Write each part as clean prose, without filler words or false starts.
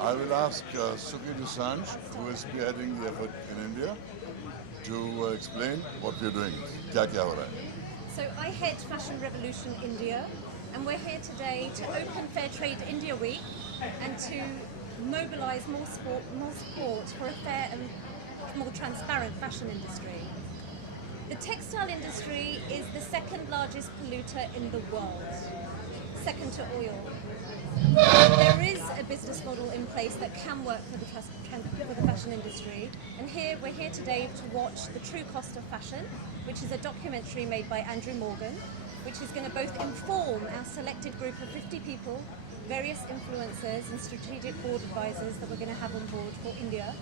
I will ask Dusanj, who is spearheading the effort in India, to explain what we are doing. क्या हो रहा है? So I head Fashion Revolution India, and we're here today to open Fair Trade India Week and to mobilise more support for a fair and more transparent fashion industry. The textile industry is the second largest polluter in the world, second to oil. There is a business model in place that can work for the fashion industry, and we're here today to watch The True Cost of Fashion, which is a documentary made by Andrew Morgan, which is going to both inform our selected group of 50 people, various influencers and strategic board advisors that we're going to have on board for India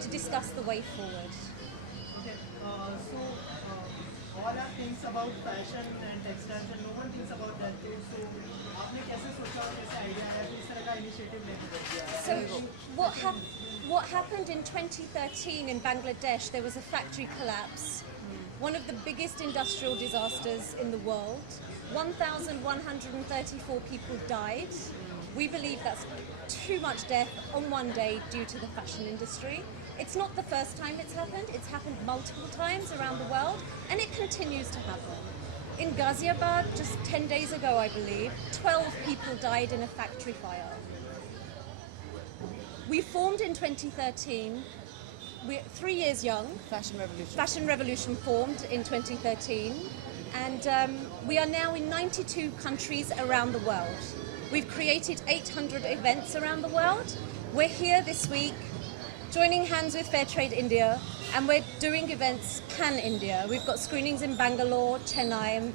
to discuss the way forward. Okay, all are things about fashion and textiles and no one thinks about that too. So आपने कैसे सोचा और कैसे idea आया कि इस तरह का इनिशिएटिव लेके So what happened in 2013 in Bangladesh, there was a factory collapse, one of the biggest industrial disasters in the world. 1,134 people died. We believe that's too much death on one day due to the fashion industry. It's not the first time it's happened multiple times around the world, and it continues to happen. In Ghaziabad, just 10 days ago, I believe, 12 people died in a factory fire. We formed in 2013, we're 3 years young. Fashion Revolution formed in 2013, and we are now in 92 countries around the world. We've created 800 events around the world. We're here this week joining hands with Fair Trade India, and we're doing events Pan India. We've got screenings in Bangalore, Chennai, and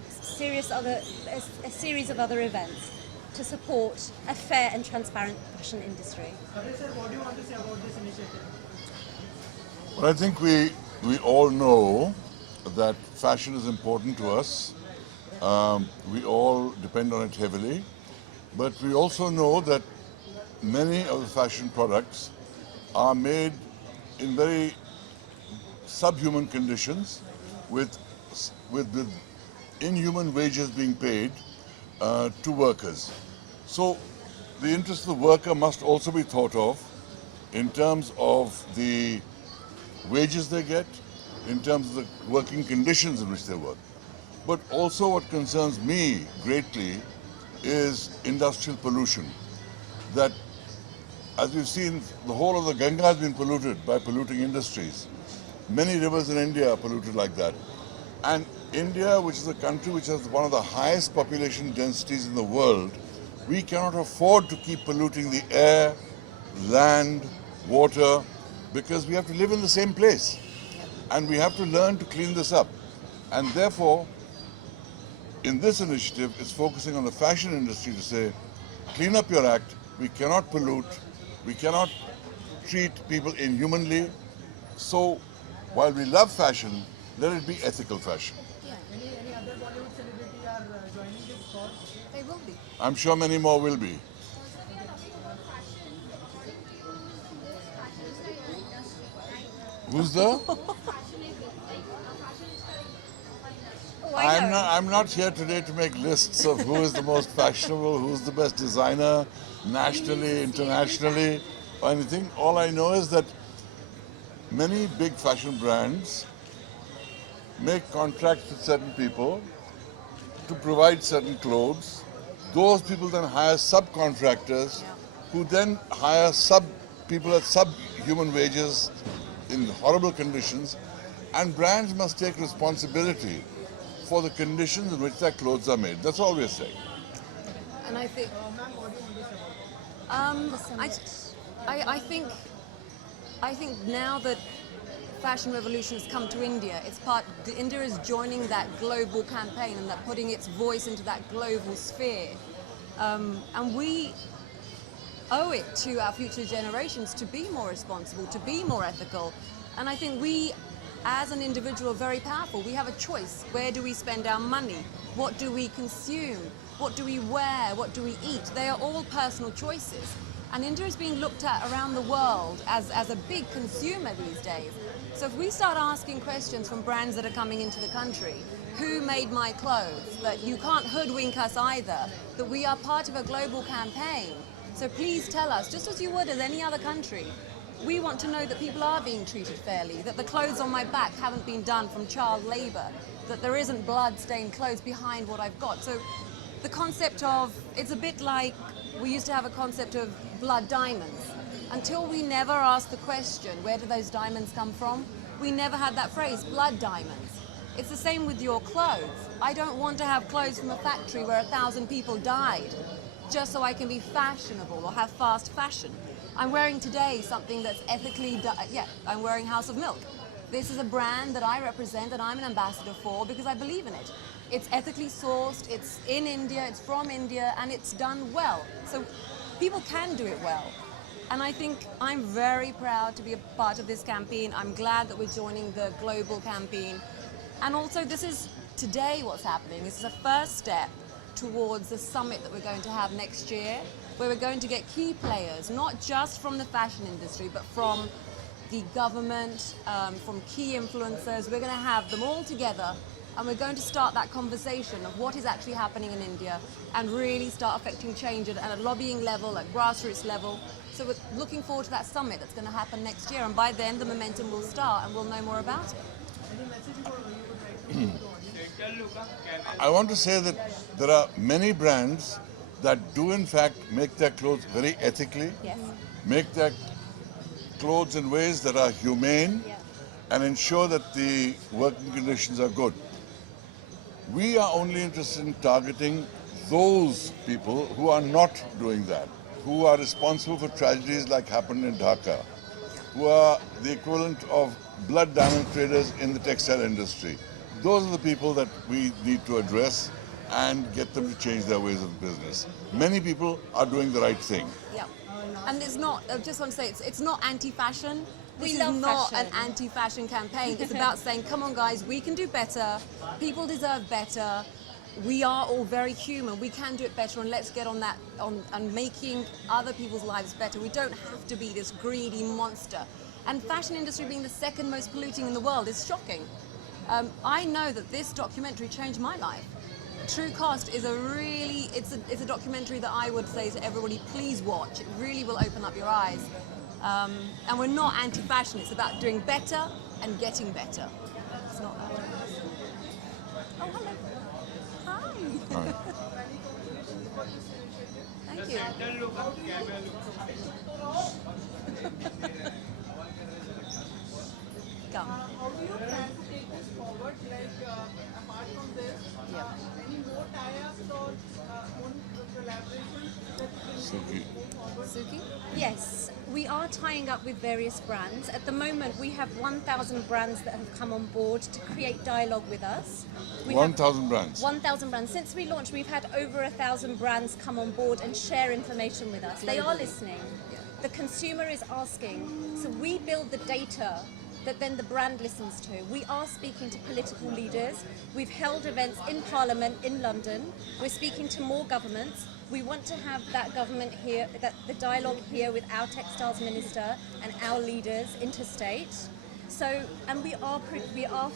a series of other events to support a fair and transparent fashion industry. Kabir sir, what do you want to say about this initiative? Well, I think we all know that fashion is important to us. We all depend on it heavily, but we also know that many of the fashion products are made in very subhuman conditions with inhuman wages being paid to workers. So the interest of the worker must also be thought of in terms of the wages they get, in terms of the working conditions in which they work. But also what concerns me greatly is industrial pollution. That, as we've seen, the whole of the Ganga has been polluted by polluting industries. Many rivers in India are polluted like that. And India, which is a country which has one of the highest population densities in the world, we cannot afford to keep polluting the air, land, water, because we have to live in the same place. And we have to learn to clean this up. And therefore, in this initiative, it's focusing on the fashion industry to say, clean up your act, we cannot pollute, we cannot treat people inhumanly. So, while we love fashion, let it be ethical fashion. Any other Bollywood celebrity are joining this cause? They will be. I'm sure many more will be. Who's the? I'm not here today to make lists of who is the most fashionable, who's the best designer, nationally, internationally, or anything. All I know is that many big fashion brands make contracts with certain people to provide certain clothes. Those people then hire subcontractors who then hire people at subhuman wages in horrible conditions, and brands must take responsibility for the conditions in which their clothes are made. That's all we're saying. And I think, Ma'am, what do you want to say about this? I think now that Fashion Revolution has come to India, India is joining that global campaign and that putting its voice into that global sphere. And we owe it to our future generations to be more responsible, to be more ethical. And I think we, as an individual, are very powerful. We have a choice. Where do we spend our money? What do we consume? What do we wear? What do we eat? They are all personal choices. And India is being looked at around the world as a big consumer these days. So if we start asking questions from brands that are coming into the country, who made my clothes, that you can't hoodwink us either, that we are part of a global campaign So please tell us, just as you would as any other country, we want to know that people are being treated fairly, that the clothes on my back haven't been done from child labour, that there isn't blood-stained clothes behind what I've got. So the concept of, it's a bit like we used to have a concept of blood diamonds. Until we never asked the question, where do those diamonds come from? We never had that phrase, blood diamonds. It's the same with your clothes. I don't want to have clothes from a factory where 1,000 people died just so I can be fashionable or have fast fashion. I'm wearing today something that's ethically, I'm wearing House of Milk. This is a brand that I represent and I'm an ambassador for because I believe in it. It's ethically sourced, it's in India, it's from India, and it's done well. So people can do it well. And I think I'm very proud to be a part of this campaign. I'm glad that we're joining the global campaign. And also this is today what's happening. This is a first step towards the summit that we're going to have next year, where we're going to get key players, not just from the fashion industry, but from the government, from key influencers. We're going to have them all together and we're going to start that conversation of what is actually happening in India and really start affecting change at a lobbying level, at grassroots level. So we're looking forward to that summit that's going to happen next year, and by then the momentum will start and we'll know more about it. I want to say that there are many brands that do in fact make their clothes very ethically, Yes. make their clothes in ways that are humane, Yeah. and ensure that the working conditions are good. We are only interested in targeting those people who are not doing that, who are responsible for tragedies like happened in Dhaka, who are the equivalent of blood diamond traders in the textile industry. Those are the people that we need to address and get them to change their ways of business. Many people are doing the right thing. Yeah. And it's not, I just want to say, it's not anti-fashion. This We is love not fashion. an anti-fashion campaign. It's about saying, come on guys, we can do better. People deserve better. We are all very human. We can do it better, and let's get on that, on making other people's lives better. We don't have to be this greedy monster. And fashion industry being the second most polluting in the world is shocking. I know that this documentary changed my life. True Cost is it's a documentary that I would say to everybody, please watch. It really will open up your eyes. And we're not anti-fashion. It's about doing better and getting better. It's not that. Oh, hello. Hi. Right. Thank you. Come. How do you plan to take this forward? Like, apart from this, any more tie-ups or own collaborations that you can Suki. Suki? Yes, we are tying up with various brands. At the moment, we have 1,000 brands that have come on board to create dialogue with us. We have 1,000 brands. 1,000 brands. Since we launched, we've had over 1,000 brands come on board and share information with us. They are listening. The consumer is asking. So we build the data that then the brand listens to. We are speaking to political leaders. We've held events in Parliament in London. We're speaking to more governments. We want to have that government here, the dialogue here with our textiles minister and our leaders interstate. So, and we are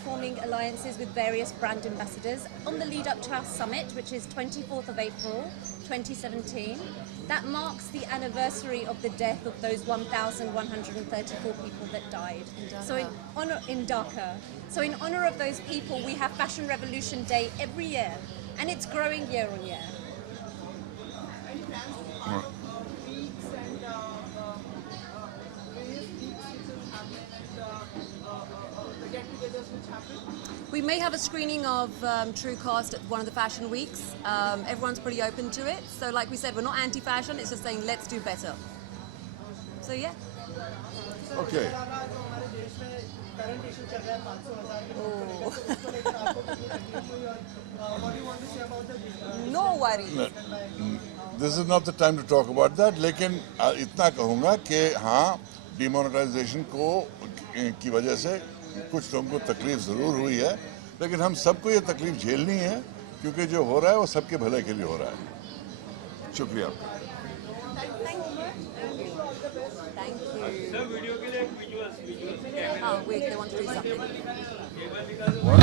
forming alliances with various brand ambassadors on the lead up to our summit, which is 24th of April 2017. That marks the anniversary of the death of those 1,134 people that died. So in Dhaka. So in honor of those people, we have Fashion Revolution Day every year, and it's growing year on year. any plans to part of weeks and various weeks which will happen and the get-togethers which happen? We may have a screening of True Cost at one of the fashion weeks. Everyone's pretty open to it. So like we said, we're not anti-fashion, it's just saying let's do better. So yeah. Okay. जो हमारे देश में current issue चल रहा है 500,000 के note को लेकर उसको लेकर आपको कितनी तकलीफ हुई और what do you want to say about the No worries. This is not the time to talk about that. लेकिन इतना कहूँगा कि हाँ, डिमोनेटाइजेशन की वजह से कुछ लोगों को तकलीफ ज़रूर हुई है, लेकिन हम सबको ये तकलीफ झेलनी है, क्योंकि जो हो रहा है वो सबके भले के लिए हो रहा है. शुक्रिया. Thank you. Oh, wait, they want to do something. What?